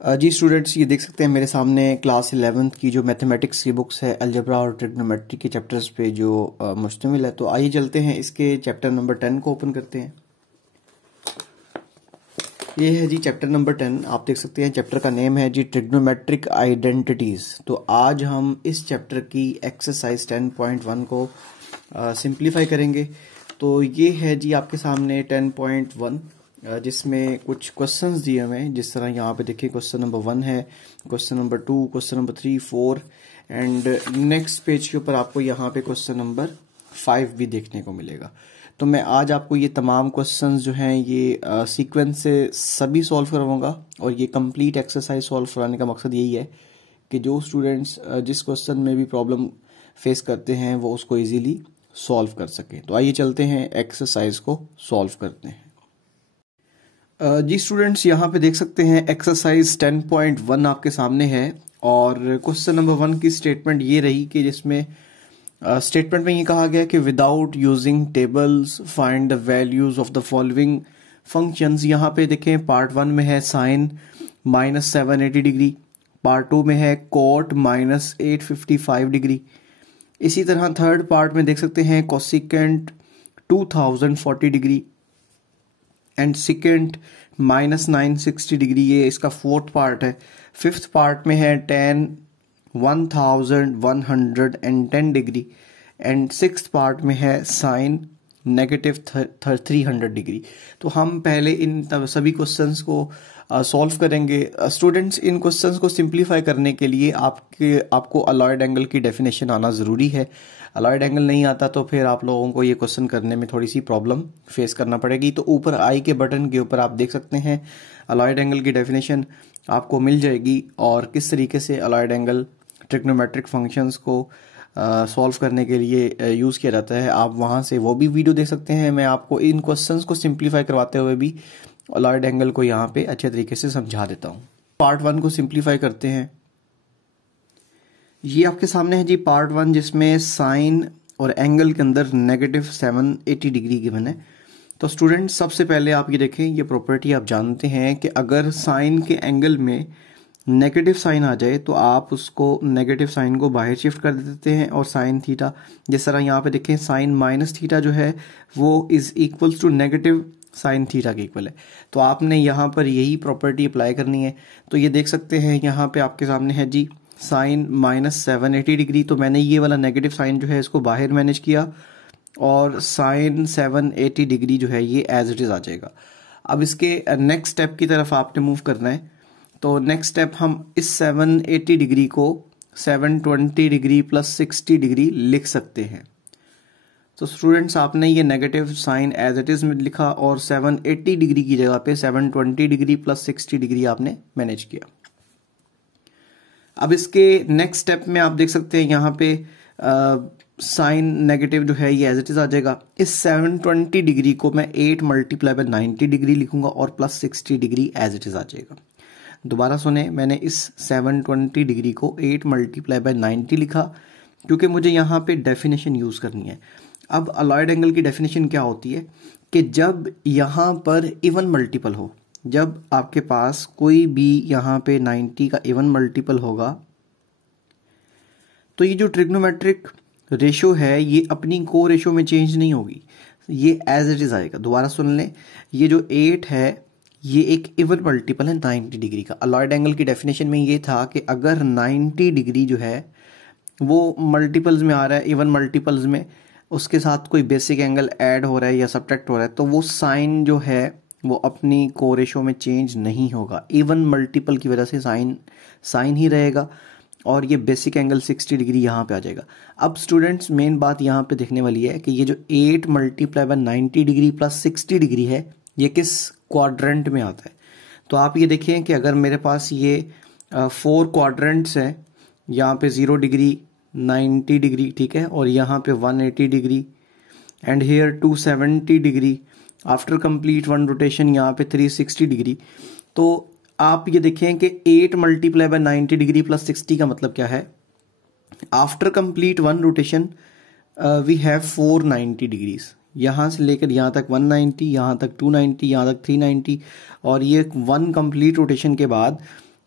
जी students, ये देख सकते हैं मेरे सामने क्लास 11th की जो मैथमेटिक्स की बुक्स है अलजेब्रा और ट्रिग्नोमेट्री के चैप्टर्स पे जो मुश्तमिल है। तो आइए चलते हैं इसके चैप्टर नंबर 10 को ओपन करते हैं। ये है जी चैप्टर नंबर 10। आप देख सकते हैं चैप्टर का नेम है जी ट्रिग्नोमेट्रिक आइडेंटिटीज। तो आज हम इस चैप्टर की एक्सरसाइज 10.1 को सिंप्लीफाई करेंगे। तो ये है जी आपके सामने 10.1 जिसमें कुछ क्वेश्चंस दिए हुए हैं। जिस तरह यहाँ पे देखिए क्वेश्चन नंबर 1 है, question number 2, question number 3, 4 and next page के ऊपर आपको यहाँ पे क्वेश्चन नंबर 5 भी देखने को मिलेगा। तो मैं आज आपको ये तमाम क्वेश्चंस जो हैं ये सीक्वेंस से सभी सॉल्व करवाऊंगा और ये कंप्लीट एक्सरसाइज सॉल्व कराने का मकसद यही है कि जो स्टूडेंट्स जिस क्वेश्चन में भी प्रॉब्लम फेस करते हैं वो उसको इजीली सॉल्व कर सकें। तो आइए चलते हैं एक्सरसाइज को सॉल्व करते हैं। जी स्टूडेंट्स, यहाँ पे देख सकते हैं एक्सरसाइज 10.1 आपके सामने है और क्वेश्चन नंबर 1 की स्टेटमेंट ये रही कि जिसमें स्टेटमेंट में ये कहा गया कि without using tables find the values of the following functions. यहाँ पे देखें पार्ट 1 में है साइन -780 डिग्री, पार्ट 2 में है कोट -855 डिग्री। इसी तरह थर्ड पार्ट में देख सकते हैं cosecant 2040 degree and secant -960 degree. ये इसका फोर्थ पार्ट है। फिफ्थ पार्ट में है ten 1110 degree and sixth part में है साइन -300 डिग्री। तो हम पहले इन सभी क्वेश्चंस को सॉल्व करेंगे। स्टूडेंट्स, इन क्वेश्चंस को सिंप्लीफाई करने के लिए आपको अलॉयड एंगल की डेफिनेशन आना ज़रूरी है। अलॉयड एंगल नहीं आता तो फिर आप लोगों को ये क्वेश्चन करने में थोड़ी सी प्रॉब्लम फेस करना पड़ेगी। तो ऊपर आई के बटन के ऊपर आप देख सकते हैं अलॉयड एंगल की डेफिनेशन आपको मिल जाएगी और किस तरीके से अलॉयड एंगल ट्रिग्नोमेट्रिक फंक्शंस को सॉल्व करने के लिए यूज़ किया जाता है। आप वहाँ से वो भी वीडियो देख सकते हैं। मैं आपको इन क्वेश्चंस को सिंप्लीफाई करवाते हुए भी अलॉयड एंगल को यहाँ पे अच्छे तरीके से समझा देता हूँ। पार्ट 1 को सिंप्लीफाई करते हैं। ये आपके सामने है जी पार्ट 1 जिसमें साइन और एंगल के अंदर -780 डिग्री गिवन है। तो स्टूडेंट, सबसे पहले आप ये देखें, ये प्रॉपर्टी आप जानते हैं कि अगर साइन के एंगल में नेगेटिव साइन आ जाए तो आप उसको नेगेटिव साइन को बाहर शिफ्ट कर देते हैं और साइन थीटा, जिस तरह यहाँ पे देखें साइन माइनस थीटा जो है वो is equals to negative sine theta के इक्वल है। तो आपने यहाँ पर यही प्रॉपर्टी अप्लाई करनी है। तो ये देख सकते हैं यहाँ पे आपके सामने है जी साइन -780 डिग्री। तो मैंने ये वाला नेगेटिव साइन जो है इसको बाहर मैनेज किया और साइन 780 डिग्री जो है ये एज इट इज आ जाएगा। अब इसके नेक्स्ट स्टेप की तरफ आपने मूव करना है। तो नेक्स्ट स्टेप हम इस 780 डिग्री को 720 डिग्री प्लस 60 डिग्री लिख सकते हैं। तो स्टूडेंट्स, आपने ये negative sign as it is में लिखा और 780 डिग्री की जगह पे 720 डिग्री प्लस 60 डिग्री आपने मैनेज किया। अब इसके नेक्स्ट स्टेप में आप देख सकते हैं यहाँ पे साइन नेगेटिव जो है ये एज इट इज आ जाएगा। इस 720 डिग्री को मैं 8 × 90 डिग्री लिखूंगा और plus 60 degree as it is आ जाएगा। दोबारा सुने, मैंने इस 720 डिग्री को 8 × 90 लिखा क्योंकि मुझे यहाँ पे डेफिनेशन यूज करनी है। अब अलॉयड एंगल की डेफिनेशन क्या होती है कि जब यहाँ पर इवन मल्टीपल हो, जब आपके पास कोई भी यहाँ पे 90 का इवन मल्टीपल होगा तो ये जो ट्रिग्नोमेट्रिक रेशो है ये अपनी को रेशो में चेंज नहीं होगी, ये एज इट इज आएगा। दोबारा सुन लें, ये जो 8 है ये एक इवन मल्टीपल है 90 डिग्री का। अलॉयड एंगल की डेफिनेशन में ये था कि अगर 90 डिग्री जो है वो मल्टीपल्स में आ रहा है, इवन मल्टीपल्स में, उसके साथ कोई बेसिक एंगल ऐड हो रहा है या सब्ट्रैक्ट हो रहा है तो वो साइन जो है वो अपनी को रेशो में चेंज नहीं होगा। इवन मल्टीपल की वजह से साइन ही रहेगा और ये बेसिक एंगल 60 डिग्री यहाँ पे आ जाएगा। अब स्टूडेंट्स, मेन बात यहाँ पे देखने वाली है कि ये जो 8 × 90 डिग्री प्लस 60 डिग्री है ये किस क्वाड्रेंट में आता है। तो आप ये देखें कि अगर मेरे पास ये 4 क्वाड्रेंट्स हैं, यहाँ पे 0 डिग्री, 90 डिग्री, ठीक है, और यहाँ पे 180 degree and here 270 degree, after complete 1 rotation यहाँ पे 360 डिग्री। तो आप ये देखें कि 8 × 90 डिग्री प्लस 60 का मतलब क्या है, after complete 1 rotation we have 490 degrees. यहाँ से लेकर यहाँ तक 190, यहाँ तक 290, यहाँ तक 390 और ये 1 कंप्लीट रोटेशन के बाद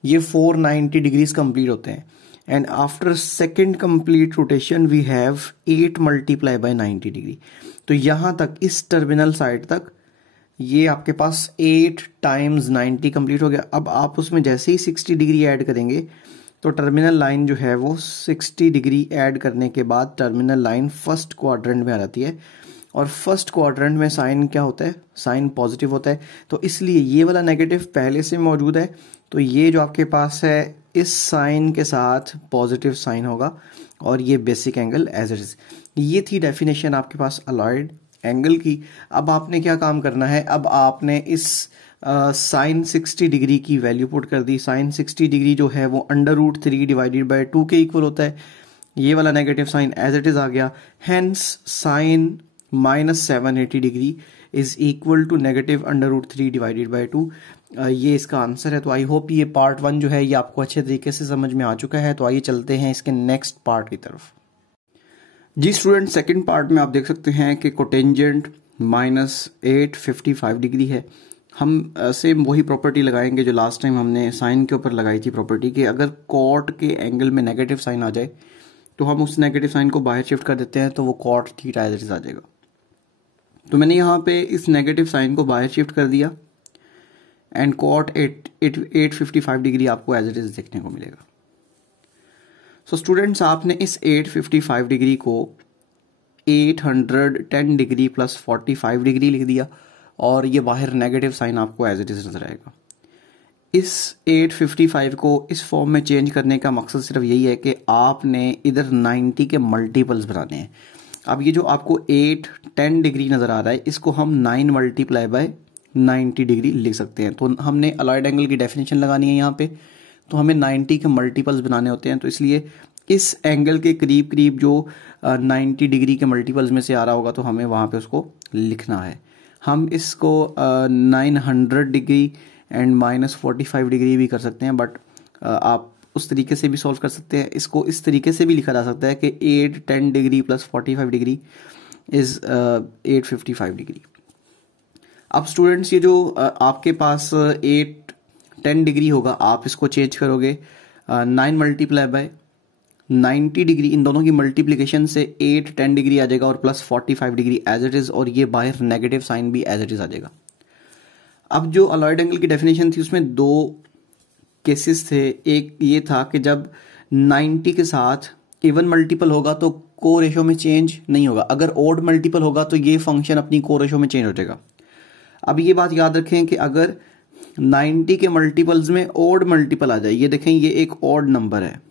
ये 490 डिग्रीज कंप्लीट होते हैं। And after second complete rotation we have 8 multiply by 90 degree. तो यहाँ तक इस टर्मिनल साइड तक ये आपके पास 8 टाइम्स 90 कंप्लीट हो गया। अब आप उसमें जैसे ही 60 डिग्री ऐड करेंगे तो टर्मिनल लाइन जो है वो 60 डिग्री ऐड करने के बाद टर्मिनल लाइन फर्स्ट क्वाड्रेंट में आ जाती है। और फर्स्ट क्वाड्रेंट में साइन क्या होता है, साइन पॉजिटिव होता है। तो इसलिए ये वाला नेगेटिव पहले से मौजूद है, तो ये जो आपके पास है इस साइन के साथ पॉजिटिव साइन होगा और ये basic angle as it is. ये थी डेफिनेशन आपके पास अलॉयड एंगल की। अब आपने क्या काम करना है, अब आपने इस साइन 60 डिग्री की वैल्यू पुट कर दी। साइन 60 डिग्री जो है वो √3 डिवाइडेड बाय 2 के इक्वल होता है। ये वाला negative sign as it is आ गया। Hence sine -780 degree is equal to negative √3 divided by 2। ये इसका आंसर है। तो आई होप ये पार्ट 1 जो है ये आपको अच्छे तरीके से समझ में आ चुका है। तो आइए चलते हैं इसके नेक्स्ट पार्ट की तरफ। जी स्टूडेंट, सेकंड पार्ट में आप देख सकते हैं कि कोटेंजेंट -855 डिग्री है। हम सेम वही प्रॉपर्टी लगाएंगे जो लास्ट टाइम हमने साइन के ऊपर लगाई थी प्रॉपर्टी, कि अगर कॉट के एंगल में नेगेटिव साइन आ जाए तो हम उस नेगेटिव साइन को बाहर शिफ्ट कर देते हैं, तो वो cot theta as it is आ जाएगा। तो मैंने यहाँ पे इस नेगेटिव साइन को बाहर शिफ्ट कर दिया एंड कॉट 855 डिग्री आपको एज इट इज देखने को मिलेगा। सो स्टूडेंट्स, आपने इस 855 डिग्री को 810 डिग्री प्लस 45 डिग्री लिख दिया और ये बाहर नेगेटिव साइन आपको एज इट इज नजर आएगा। इस 855 को इस फॉर्म में चेंज करने का मकसद सिर्फ यही है कि आपने इधर 90 के मल्टीपल्स बनाने हैं। अब ये जो आपको 810 डिग्री नजर आ रहा है इसको हम 9 मल्टीप्लाई बाय 90 डिग्री लिख सकते हैं। तो हमने अलॉयड एंगल की डेफिनेशन लगानी है यहाँ पे, तो हमें 90 के मल्टीपल्स बनाने होते हैं। तो इसलिए इस एंगल के करीब करीब जो 90 डिग्री के मल्टीपल्स में से आ रहा होगा तो हमें वहाँ पे उसको लिखना है। हम इसको 900 डिग्री एंड -45 डिग्री भी कर सकते हैं, बट आप उस तरीके से भी सॉल्व कर सकते हैं। इसको इस तरीके से भी लिखा जा सकता है कि 810 degree plus 45 degree is 855 degree. अब स्टूडेंट्स, ये जो आपके पास 810 डिग्री होगा आप इसको चेंज करोगे 9 मल्टीप्लाई बाय 90 डिग्री, इन दोनों की मल्टीप्लिकेशन से 810 डिग्री आ जाएगा और plus 45 degree as it is, और ये बाहर नेगेटिव साइन भी एज इट इज आ जाएगा। अब जो अलॉयड एंगल की डेफिनेशन थी उसमें 2 केसेस थे। एक ये था कि जब 90 के साथ इवन मल्टीपल होगा तो को रेशो में चेंज नहीं होगा, अगर ओड मल्टीपल होगा तो ये फंक्शन अपनी को रेशो में चेंज हो जाएगा। अब ये बात याद रखें कि अगर 90 के मल्टीपल्स में ओड मल्टीपल आ जाए, ये देखें ये एक ओड नंबर है,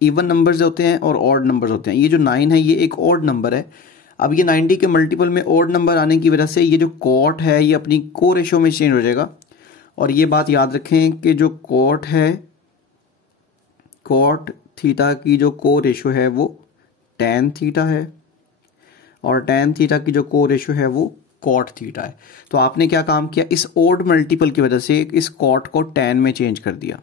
इवन नंबर्स होते हैं और ऑड नंबर्स होते हैं। ये जो 9 है ये एक ऑड नंबर है। अब ये 90 के मल्टीपल में ऑड नंबर आने की वजह से ये जो कॉट है ये अपनी को रेशो में चेंज हो जाएगा। और ये बात याद रखें कि जो कॉट है, कॉट थीटा की जो को रेशो है वो टैन थीटा है और टैन थीटा की जो को रेशो है वो कॉट थीटा है। तो आपने क्या काम किया, इस ऑड मल्टीपल की वजह से इस कॉट को टैन में चेंज कर दिया।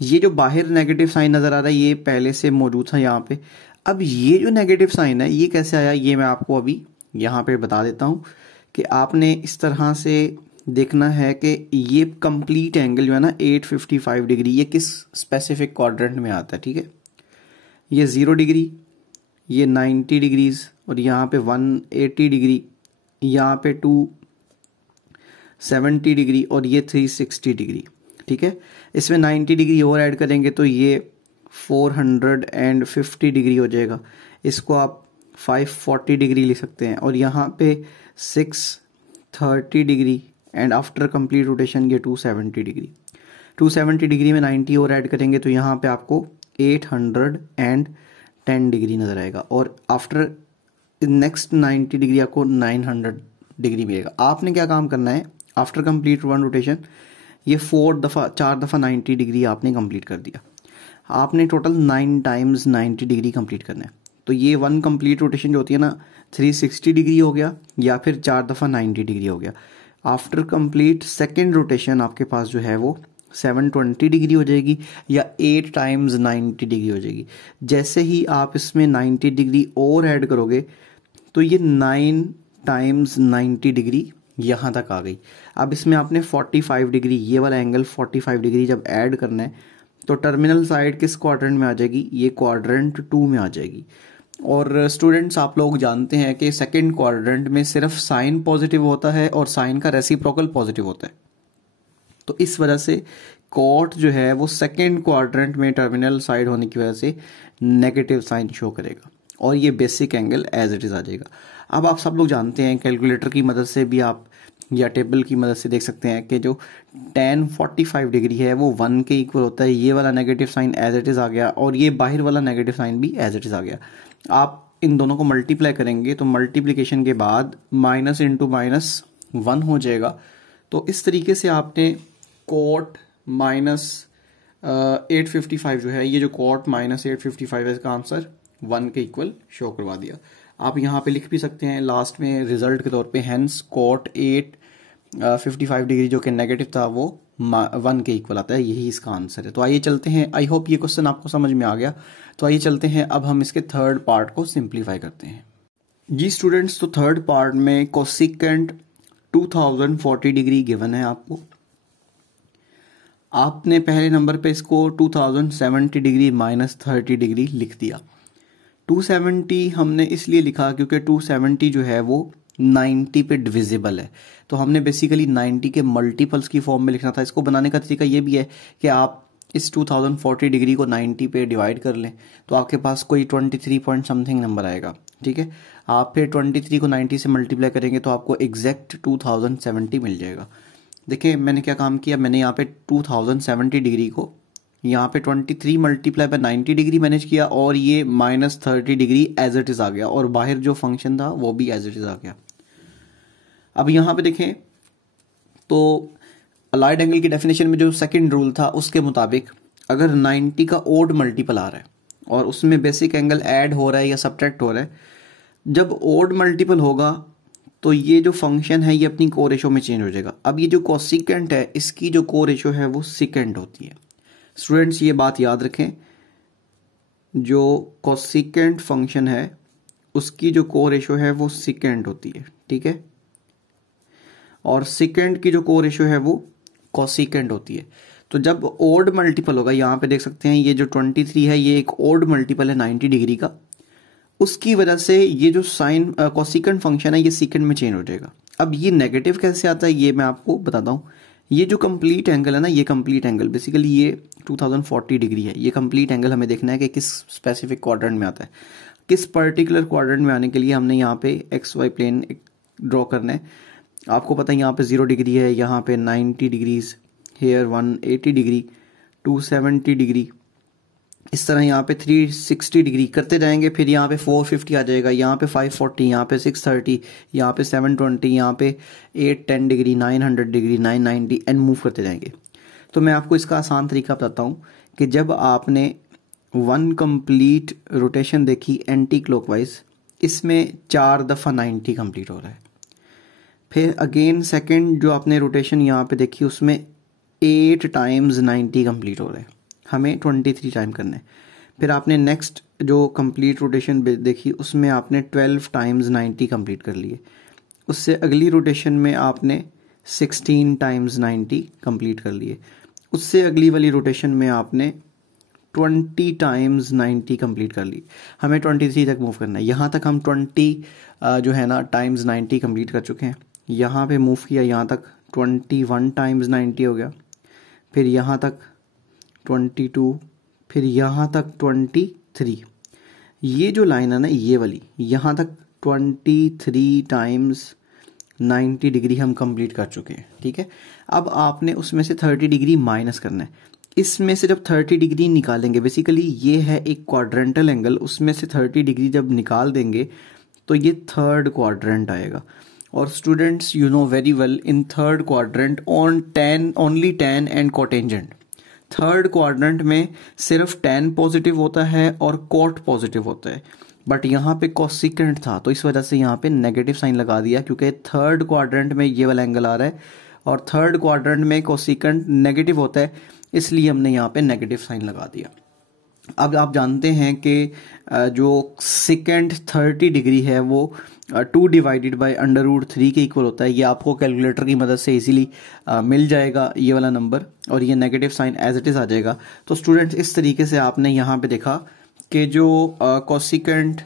ये जो बाहर नेगेटिव साइन नजर आ रहा है ये पहले से मौजूद था यहाँ पे। अब ये जो नेगेटिव साइन है ये कैसे आया, ये मैं आपको अभी यहाँ पे बता देता हूँ कि आपने इस तरह से देखना है कि ये कंप्लीट एंगल जो है ना 855 डिग्री ये किस स्पेसिफिक क्वाड्रेंट में आता है। ठीक है, ये 0 डिग्री, ये 90 डिग्रीज और यहाँ पे 180 डिग्री, यहाँ पे 270 डिग्री और ये 360 डिग्री। ठीक है, इसमें 90 डिग्री और ऐड करेंगे तो ये 450 डिग्री हो जाएगा। इसको आप 540 डिग्री लिख सकते हैं और यहाँ पे 630 degree and after complete rotation ये 270 डिग्री। 270 डिग्री में 90 और ऐड करेंगे तो यहाँ पे आपको 810 डिग्री नजर आएगा और आफ्टर नेक्स्ट 90 डिग्री आपको 900 डिग्री मिलेगा। आपने क्या काम करना है, आफ्टर कंप्लीट 1 रोटेशन ये 4 दफ़ा 90 डिग्री आपने कंप्लीट कर दिया। आपने टोटल 9 टाइम्स 90 डिग्री कंप्लीट करना है। तो ये 1 कंप्लीट रोटेशन जो होती है ना 360 डिग्री हो गया या फिर 4 दफ़ा 90 डिग्री हो गया। आफ्टर कंप्लीट सेकेंड रोटेशन आपके पास जो है वो 720 डिग्री हो जाएगी या 8 टाइम्स 90 डिग्री हो जाएगी। जैसे ही आप इसमें 90 डिग्री और ऐड करोगे तो ये 9 टाइम्स 90 डिग्री यहाँ तक आ गई। अब इसमें आपने 45 डिग्री, ये वाला एंगल 45 डिग्री जब ऐड करना है तो टर्मिनल साइड किस क्वाड्रेंट में आ जाएगी, ये क्वाड्रेंट 2 में आ जाएगी। और स्टूडेंट्स आप लोग जानते हैं कि सेकंड क्वाड्रेंट में सिर्फ साइन पॉजिटिव होता है और साइन का रेसिप्रोकल पॉजिटिव होता है, तो इस वजह से कॉट जो है वो सेकंड क्वाड्रेंट में टर्मिनल साइड होने की वजह से नेगेटिव साइन शो करेगा और ये basic angle as it is आ जाएगा। अब आप सब लोग जानते हैं कैलकुलेटर की मदद से भी आप या टेबल की मदद से देख सकते हैं कि जो tan 45 डिग्री है वो 1 के इक्वल होता है। ये वाला negative sign as it is आ गया और ये बाहर वाला नेगेटिव साइन भी एज इट इज आ गया। आप इन दोनों को मल्टीप्लाई करेंगे तो मल्टीप्लिकेशन के बाद माइनस इंटू माइनस 1 हो जाएगा। तो इस तरीके से आपने कोट माइनस 855 जो है, ये जो कोट माइनस 855 है इसका आंसर 1 के इक्वल शो करवा दिया। आप यहाँ पे लिख भी सकते हैं लास्ट में रिजल्ट के तौर पे, हेंस कोट 855 डिग्री जो कि नेगेटिव था वो 1 के इक्वल आता है, यही इसका आंसर है। तो आइए चलते हैं, आई होप ये क्वेश्चन आपको समझ में आ गया। तो आइए चलते हैं, अब हम इसके थर्ड पार्ट को सिंप्लीफाई करते हैं। जी स्टूडेंट्स, तो थर्ड पार्ट में कोसिकेंट 2040 डिग्री गिवन है आपको। आपने पहले नंबर पे इसको 2070 डिग्री माइनस 30 डिग्री लिख दिया। 270 हमने इसलिए लिखा क्योंकि 270 जो है वो 90 पे डिविजिबल है, तो हमने बेसिकली 90 के मल्टीपल्स की फॉर्म में लिखना था। इसको बनाने का तरीका ये भी है कि आप इस 2040 डिग्री को 90 पे डिवाइड कर लें तो आपके पास कोई 23 पॉइंट समथिंग नंबर आएगा, ठीक है। आप फिर 23 को 90 से मल्टीप्लाई करेंगे तो आपको एग्जैक्ट 2070 मिल जाएगा। देखिए मैंने क्या काम किया, मैंने यहाँ पे 2070 डिग्री को यहाँ पे 23 मल्टीप्लाई बाय 90 डिग्री मैनेज किया और ये minus 30 degree as it is आ गया और बाहर जो फंक्शन था वो भी एज इट इज आ गया। अब यहाँ पे देखें तो अलाइड एंगल की डेफिनेशन में जो सेकंड रूल था उसके मुताबिक अगर 90 का ओड मल्टीपल आ रहा है और उसमें बेसिक एंगल ऐड हो रहा है या सब्ट्रैक्ट हो रहा है, जब ओड मल्टीपल होगा तो ये जो फंक्शन है ये अपनी को रेशो में चेंज हो जाएगा। अब ये जो कोसिकेंट है इसकी जो को रेशो है वो सिकेंड होती है। स्टूडेंट्स ये बात याद रखें, जो कोसिकेंट फंक्शन है उसकी जो को रेशो है वो सिकेंड होती है, ठीक है, और सिकेंड की जो को रेशो है वो कोसिकेंट होती है। तो जब ओड मल्टीपल होगा, यहाँ पे देख सकते हैं ये जो 23 है ये एक ओड मल्टीपल है 90 डिग्री का, उसकी वजह से ये जो साइन कोसिकेंट फंक्शन है ये सिकेंड में चेंज हो जाएगा। अब ये नेगेटिव कैसे आता है ये मैं आपको बताता हूँ। ये जो कंप्लीट एंगल है ना, ये कंप्लीट एंगल बेसिकली ये 2040 डिग्री है। ये कंप्लीट एंगल हमें देखना है कि किस स्पेसिफिक क्वाड्रेंट में आता है। किस पर्टिकुलर क्वाड्रेंट में आने के लिए हमने यहाँ पे एक्स वाई प्लेन ड्रॉ करना है। आपको पता है यहाँ पे 0 डिग्री है, यहाँ पे 90 डिग्रीज, हेयर 180 डिग्री, 270 डिग्री, इस तरह यहाँ पे 360 डिग्री करते जाएंगे। फिर यहाँ पे 450 आ जाएगा, यहाँ पे 540, यहाँ पे 630, यहाँ पे 720, यहाँ पे 810 डिग्री, 900 डिग्री, 990 एंड मूव करते जाएंगे। तो मैं आपको इसका आसान तरीका बताता हूँ कि जब आपने 1 कंप्लीट रोटेशन देखी एंटी क्लॉकवाइज, इसमें 4 दफ़ा 90 कंप्लीट हो रहा है। फिर अगेन सेकेंड जो आपने रोटेशन यहाँ पे देखी उसमें 8 टाइम्स 90 कंप्लीट हो रहा है, हमें 23 टाइम करना है। फिर आपने नेक्स्ट जो कंप्लीट रोटेशन देखी उसमें आपने 12 टाइम्स 90 कंप्लीट कर लिए। उससे अगली रोटेशन में आपने 16 टाइम्स 90 कंप्लीट कर लिए। उससे अगली वाली रोटेशन में आपने 20 टाइम्स 90 कंप्लीट कर ली। हमें 23 तक मूव करना है। यहाँ तक हम 20 जो है ना टाइम्स 90 कंप्लीट कर चुके हैं। यहाँ पे मूव किया, यहाँ तक 21 टाइम्स 90 हो गया, फिर यहाँ तक 22, फिर यहाँ तक 23। ये जो लाइन है ना ये वाली, यहाँ तक 23 टाइम्स 90 डिग्री हम कंप्लीट कर चुके हैं, ठीक है। अब आपने उसमें से 30 डिग्री माइनस करना है। इसमें से जब 30 डिग्री निकालेंगे, बेसिकली ये है एक क्वाड्रेंटल एंगल, उसमें से 30 डिग्री जब निकाल देंगे तो ये थर्ड क्वाड्रेंट आएगा। और students you know very well, in third quadrant only tan and cotangent. Third quadrant में सिर्फ tan पॉजिटिव होता है और cot पॉजिटिव होता है, बट यहाँ पे कोसिकेंट था तो इस वजह से यहाँ पे नेगेटिव साइन लगा दिया, क्योंकि थर्ड क्वाड्रेंट में ये वाला एंगल आ रहा है और थर्ड क्वाड्रेंट में कोसिकेंट नेगेटिव होता है, इसलिए हमने यहाँ पे नेगेटिव साइन लगा दिया। अब आप जानते हैं कि जो सेकेंड 30 डिग्री है वो 2 डिवाइडेड बाई √3 के इक्वल होता है। ये आपको कैलकुलेटर की मदद से इजीली मिल जाएगा ये वाला नंबर, और ये negative sign as it is आ जाएगा। तो स्टूडेंट्स इस तरीके से आपने यहाँ पे देखा कि जो कोसिकेंट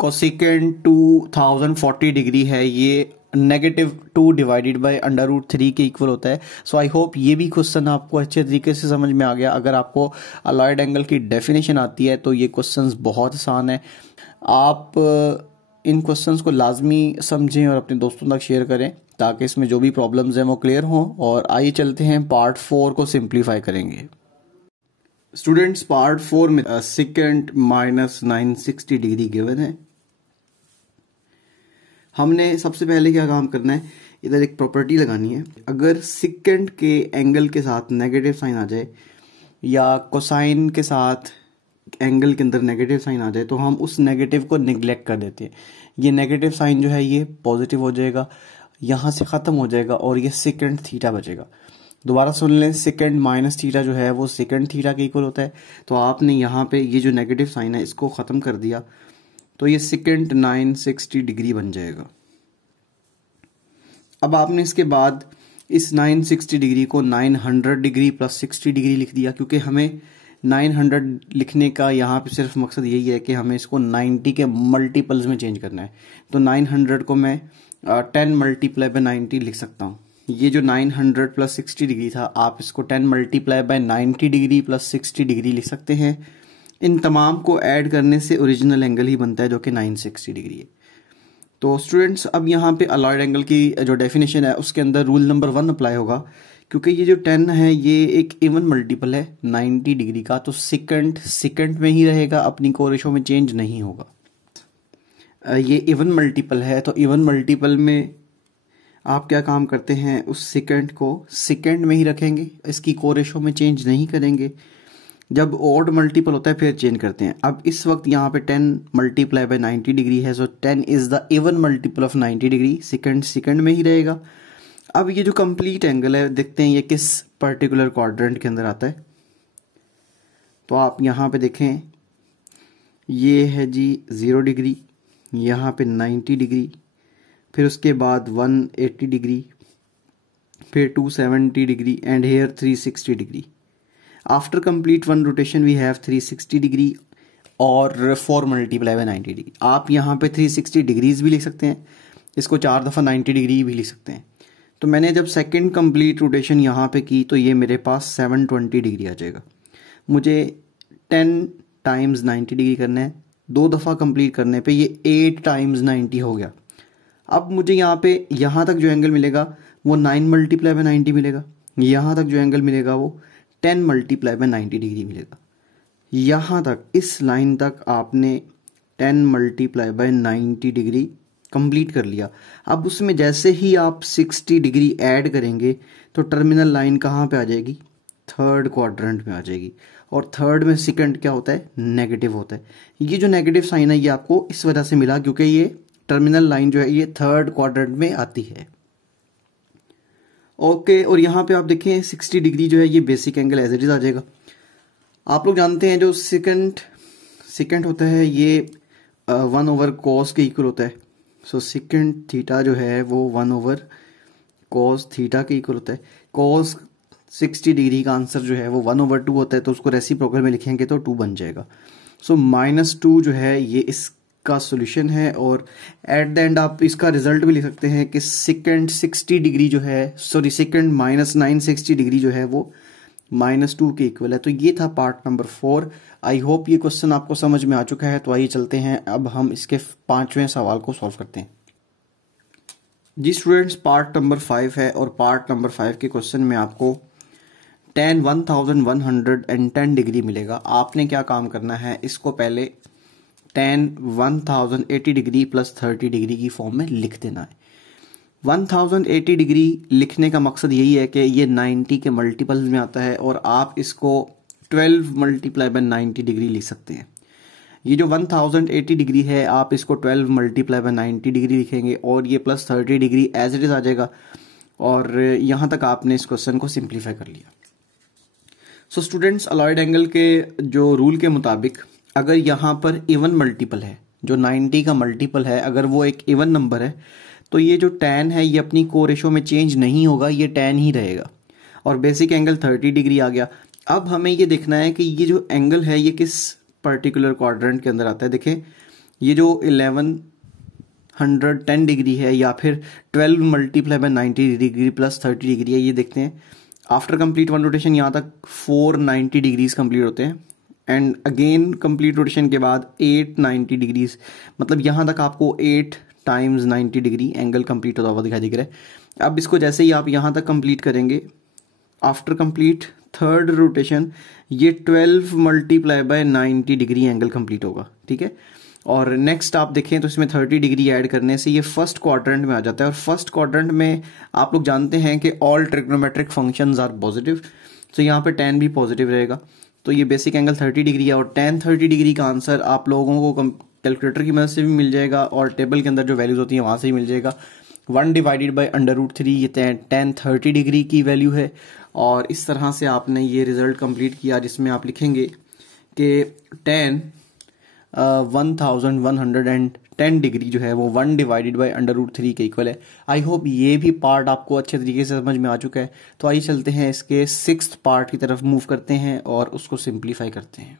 2040 डिग्री है ये -2 डिवाइडेड बाई √3 के इक्वल होता है। सो आई होप ये भी क्वेश्चन आपको अच्छे तरीके से समझ में आ गया। अगर आपको अलॉयड एंगल की डेफिनेशन आती है तो ये क्वेश्चंस बहुत आसान है। आप इन क्वेश्चंस को लाजमी समझें और अपने दोस्तों तक शेयर करें ताकि इसमें जो भी प्रॉब्लम्स हैं वो क्लियर हों। और आइए चलते हैं पार्ट 4 को सिंप्लीफाई करेंगे। स्टूडेंट्स पार्ट 4 में सेकेंड -960 डिग्री गिवन है। हमने सबसे पहले क्या काम करना है, इधर एक प्रॉपर्टी लगानी है। अगर सेकेंड के एंगल के साथ नेगेटिव साइन आ जाए या कोसाइन के साथ एंगल के अंदर नेगेटिव साइन आ जाए तो हम उस नेगेटिव को निगलेक्ट कर देते हैं। ये नेगेटिव साइन जो है ये पॉजिटिव हो जाएगा, यहाँ से ख़त्म हो जाएगा और ये सेकेंड थीटा बचेगा। दोबारा सुन लें, सेकेंड माइनस थीटा जो है वो सेकेंड थीटा के इक्वल होता है। तो आपने यहाँ पे ये जो नेगेटिव साइन है इसको ख़त्म कर दिया तो ये सेकेंड 960 डिग्री बन जाएगा। अब आपने इसके बाद इस 960 डिग्री को 900 डिग्री प्लस 60 डिग्री लिख दिया, क्योंकि हमें 900 लिखने का यहाँ पे सिर्फ मकसद यही है कि हमें इसको 90 के मल्टीपल्स में चेंज करना है। तो 900 को मैं 10 मल्टीप्लाई बाय 90 लिख सकता हूँ। ये जो 900 प्लस 60 डिग्री था आप इसको 10 multiply by 90 degree plus 60 degree लिख सकते हैं। इन तमाम को ऐड करने से ओरिजिनल एंगल ही बनता है जो कि 960 डिग्री है। तो स्टूडेंट्स अब यहाँ पे अलॉयड एंगल की जो डेफिनेशन है उसके अंदर रूल नंबर 1 अप्लाई होगा, क्योंकि ये जो 10 है ये एक इवन मल्टीपल है 90 डिग्री का, तो सेकंड में ही रहेगा, अपनी कोरेशो में चेंज नहीं होगा। ये इवन मल्टीपल है तो इवन मल्टीपल में आप क्या काम करते हैं, उस सेकंड को सेकंड में ही रखेंगे, इसकी कोरेशो में चेंज नहीं करेंगे। जब ऑड मल्टीपल होता है फिर चेंज करते हैं। अब इस वक्त यहाँ पे 10 मल्टीप्लाई बाय 90 डिग्री है, सो 10 is the even multiple of 90 degree, second में ही रहेगा। अब ये जो कंप्लीट एंगल है देखते हैं ये किस पर्टिकुलर क्वाड्रेंट के अंदर आता है। तो आप यहाँ पे देखें ये है जी 0 डिग्री, यहाँ पे 90 डिग्री, फिर उसके बाद 180 डिग्री, फिर 270 degree and here 360 degree. After complete one rotation we have 360 degree और 4 मल्टीप्लाई बाय 90 डिग्री। आप यहाँ पे 360 डिग्रीज भी लिख सकते हैं, इसको 4 दफ़ा 90 डिग्री भी लिख सकते हैं। तो मैंने जब सेकंड कंप्लीट रोटेशन यहाँ पे की तो ये मेरे पास 720 डिग्री आ जाएगा। मुझे 10 टाइम्स 90 डिग्री करना है, 2 दफ़ा कंप्लीट करने पे ये 8 टाइम्स 90 हो गया। अब मुझे यहाँ पे यहाँ तक जो एंगल मिलेगा वो 9 मल्टीप्लाई बाय 90 मिलेगा, यहाँ तक जो एंगल मिलेगा वो 10 मल्टीप्लाई बाय 90 डिग्री मिलेगा। यहाँ तक इस लाइन तक आपने 10 मल्टीप्लाई बाय 90 डिग्री कंप्लीट कर लिया। अब उसमें जैसे ही आप 60 डिग्री ऐड करेंगे तो टर्मिनल लाइन कहाँ पे आ जाएगी, थर्ड क्वाड्रेंट में आ जाएगी। और थर्ड में सेकंड क्या होता है, नेगेटिव होता है। ये जो नेगेटिव साइन है ये आपको इस वजह से मिला क्योंकि ये टर्मिनल लाइन जो है ये थर्ड क्वाड्रेंट में आती है। ओके, और यहाँ पे आप देखें 60 डिग्री जो है ये basic angle as it is आ जाएगा। आप लोग जानते हैं जो सेकंड होता है ये 1/cos के इक्वल होता है। सो सेकंड थीटा जो है वो 1/cos थीटा के इक्वल होता है। cos 60 डिग्री का आंसर जो है वो 1/2 होता है, तो उसको रेसिप्रोकल में लिखेंगे तो 2 बन जाएगा। सो -2 जो है ये इसका सोल्यूशन है। और एट द एंड आप इसका रिजल्ट भी लिख सकते हैं कि सेकंड 60 डिग्री जो है सेकंड -960 डिग्री जो है वो -2 के इक्वल है। तो ये था पार्ट नंबर 4। आई होप ये क्वेश्चन आपको समझ में आ चुका है। तो आइए चलते हैं अब हम इसके 5वें सवाल को सॉल्व करते हैं। जी स्टूडेंट्स, पार्ट नंबर 5 है और पार्ट नंबर 5 के क्वेश्चन में आपको tan 1110 डिग्री मिलेगा। आपने क्या काम करना है, इसको पहले tan 1080 डिग्री प्लस 30 डिग्री की फॉर्म में लिख देना है। 1080 डिग्री लिखने का मकसद यही है कि ये 90 के मल्टीपल्स में आता है और आप इसको 12 मल्टीप्लाई बाय 90 डिग्री लिख सकते हैं। ये जो 1080 डिग्री है आप इसको 12 मल्टीप्लाई बाय 90 डिग्री लिखेंगे और ये plus 30 degree as it is आ जाएगा। और यहाँ तक आपने इस क्वेश्चन को सिंप्लीफाई कर लिया। सो स्टूडेंट्स, अलॉयड एंगल के जो रूल के मुताबिक अगर यहाँ पर इवन मल्टीपल है, जो 90 का मल्टीपल है, अगर वो एक इवन नंबर है तो ये जो tan है ये अपनी को रेशो में चेंज नहीं होगा, ये tan ही रहेगा। और बेसिक एंगल 30 डिग्री आ गया। अब हमें ये देखना है कि ये जो एंगल है ये किस पर्टिकुलर क्वाड्रेंट के अंदर आता है। देखें, ये जो 1110 डिग्री है या फिर 12 multiply by 90 degree plus 30 degree है, ये देखते हैं। आफ्टर कंप्लीट वन रोटेशन यहाँ तक 490 डिग्रीज कंप्लीट होते हैं एंड अगेन कंप्लीट रोटेशन के बाद 890 डिग्रीज, मतलब यहाँ तक आपको 8 टाइम्स 90 डिग्री एंगल कंप्लीट होता हुआ दिखाई दिख रहा है। अब इसको जैसे ही आप यहाँ तक कंप्लीट करेंगे, आफ्टर कंप्लीट थर्ड रोटेशन ये 12 multiply by 90 degree angle complete होगा, ठीक है। और नेक्स्ट आप देखें तो इसमें 30 डिग्री ऐड करने से ये फर्स्ट क्वाड्रेंट में आ जाता है। और फर्स्ट क्वाड्रेंट में आप लोग जानते हैं कि all trigonometric functions are positive, तो यहाँ पे tan भी पॉजिटिव रहेगा। तो ये बेसिक एंगल 30 डिग्री है और tan 30 डिग्री का आंसर आप लोगों को कैलकुलेटर की मदद से भी मिल जाएगा और टेबल के अंदर जो वैल्यूज होती हैं वहाँ से ही मिल जाएगा। 1 डिवाइडेड बाई √3 ये tan 30 डिग्री की वैल्यू है। और इस तरह से आपने ये रिजल्ट कंप्लीट किया जिसमें आप लिखेंगे कि tan 1110 डिग्री जो है वो 1 डिवाइडेड बाई √3 के इक्वल है। आई होप ये भी पार्ट आपको अच्छे तरीके से समझ में आ चुका है। तो आइए चलते हैं इसके 6th पार्ट की तरफ मूव करते हैं और उसको सिंप्लीफाई करते हैं।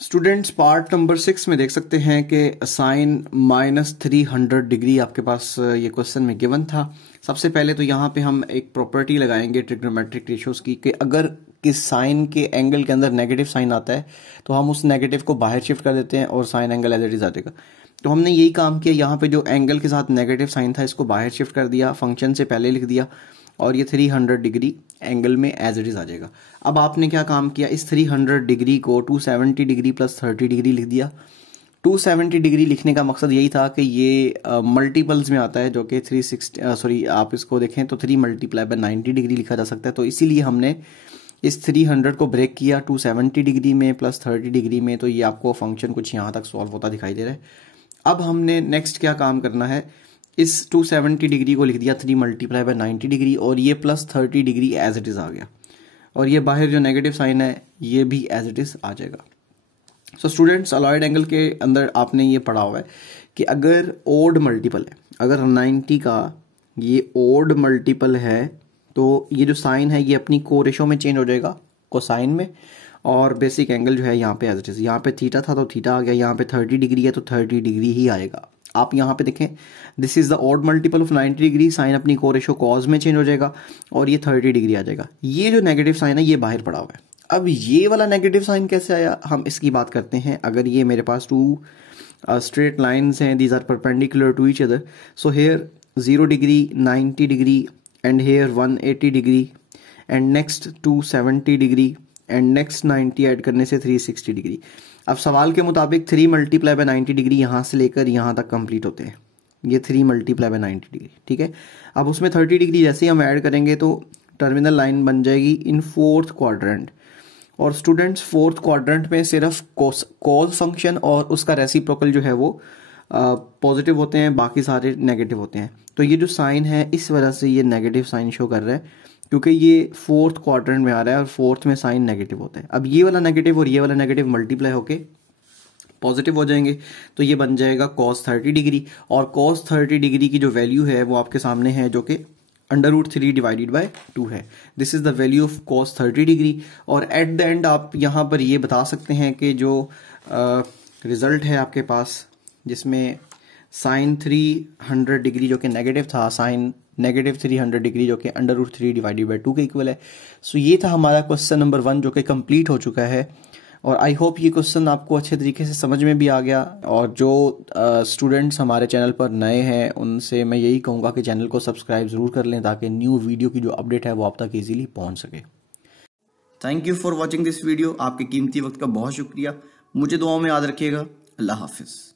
स्टूडेंट्स, पार्ट नंबर 6 में देख सकते हैं कि साइन -300 डिग्री आपके पास ये क्वेश्चन में गिवन था। सबसे पहले तो यहाँ पे हम एक प्रॉपर्टी लगाएंगे ट्रिग्नोमेट्रिक रेशियोज की कि अगर किस साइन के एंगल के अंदर नेगेटिव साइन आता है तो हम उस नेगेटिव को बाहर शिफ्ट कर देते हैं और sine angle as it is आ जाएगा। तो हमने यही काम किया, यहाँ पे जो एंगल के साथ नेगेटिव साइन था इसको बाहर शिफ्ट कर दिया, फंक्शन से पहले लिख दिया और ये 300 डिग्री एंगल में एज इट इज आ जाएगा। अब आपने क्या काम किया, इस 300 डिग्री को 270 डिग्री प्लस 30 डिग्री लिख दिया। 270 डिग्री लिखने का मकसद यही था कि ये मल्टीपल्स में आता है जो कि 360 आप इसको देखें तो 3 मल्टीप्लाई बाय 90 डिग्री लिखा जा सकता है। तो इसीलिए हमने इस 300 को ब्रेक किया 270 डिग्री में प्लस 30 डिग्री में। तो ये आपको फंक्शन कुछ यहाँ तक सॉल्व होता दिखाई दे रहा है। अब हमने नेक्स्ट क्या काम करना है, इस 270 डिग्री को लिख दिया 3 मल्टीप्लाई बाय 90 डिग्री और ये plus 30 degree as it is आ गया और ये बाहर जो नेगेटिव साइन है ये भी एज इट इज आ जाएगा। सो स्टूडेंट्स, अलॉयड एंगल के अंदर आपने ये पढ़ा हुआ है कि अगर ओड मल्टीपल है, अगर 90 का ये ओड मल्टीपल है तो ये जो साइन है ये अपनी को रेशो में चेंज हो जाएगा, कोसाइन में, और बेसिक एंगल जो है यहाँ पे एज इट इज, यहाँ पे थीटा था तो थीटा आ गया, यहाँ पे 30 डिग्री है तो 30 डिग्री ही आएगा। आप यहाँ पे देखें, this is the odd multiple of 90 degree, sine अपनी को रेशो कॉज में चेंज हो जाएगा और ये 30 डिग्री आ जाएगा। ये जो नेगेटिव साइन है ये बाहर पड़ा हुआ है। अब ये वाला नेगेटिव साइन कैसे आया, हम इसकी बात करते हैं। अगर ये मेरे पास 2 स्ट्रेट लाइन्स हैं, these are perpendicular to each other, so here 0 degree 90 degree and here 180 degree and next 270 degree and next 90 add करने से 360 डिग्री। अब सवाल के मुताबिक 3 मल्टीप्लाई बाय 90 डिग्री यहाँ से लेकर यहाँ तक कंप्लीट होते हैं, ये 3 मल्टीप्लाई बाय 90 डिग्री, ठीक है। अब उसमें 30 डिग्री जैसे ही हम ऐड करेंगे तो टर्मिनल लाइन बन जाएगी इन 4th क्वाड्रेंट। और स्टूडेंट्स, 4th क्वाड्रेंट में सिर्फ कॉज फंक्शन और उसका रेसिप्रोकल जो है वो पॉजिटिव होते हैं, बाकी सारे नेगेटिव होते हैं। तो ये जो साइन है इस वजह से ये नेगेटिव साइन शो कर रहा है क्योंकि ये 4th क्वाड्रेंट में आ रहा है और 4th में साइन नेगेटिव होता है। अब ये वाला नेगेटिव और ये वाला नेगेटिव मल्टीप्लाई होके पॉजिटिव हो जाएंगे तो ये बन जाएगा cos 30 डिग्री और cos 30 डिग्री की जो वैल्यू है वो आपके सामने है जो कि √3 डिवाइडेड बाय 2 है। This is the value of cos 30 degree. और एट द एंड आप यहाँ पर ये बता सकते हैं कि जो रिजल्ट है आपके पास जिसमें साइन 300 डिग्री जो कि नेगेटिव था, साइन -300 डिग्री जो कि √3 डिवाइडेड बाय 2 के इक्वल है। सो ये था हमारा क्वेश्चन नंबर 1 जो कि कंप्लीट हो चुका है और आई होप ये क्वेश्चन आपको अच्छे तरीके से समझ में भी आ गया। और जो स्टूडेंट्स हमारे चैनल पर नए हैं उनसे मैं यही कहूँगा कि चैनल को सब्सक्राइब ज़रूर कर लें ताकि न्यू वीडियो की जो अपडेट है वो आप तक ईजिली पहुँच सके। Thank you for watching this video. आपके कीमती वक्त का बहुत शुक्रिया। मुझे दुआओं में याद रखिएगा। अल्लाह हाफिज़।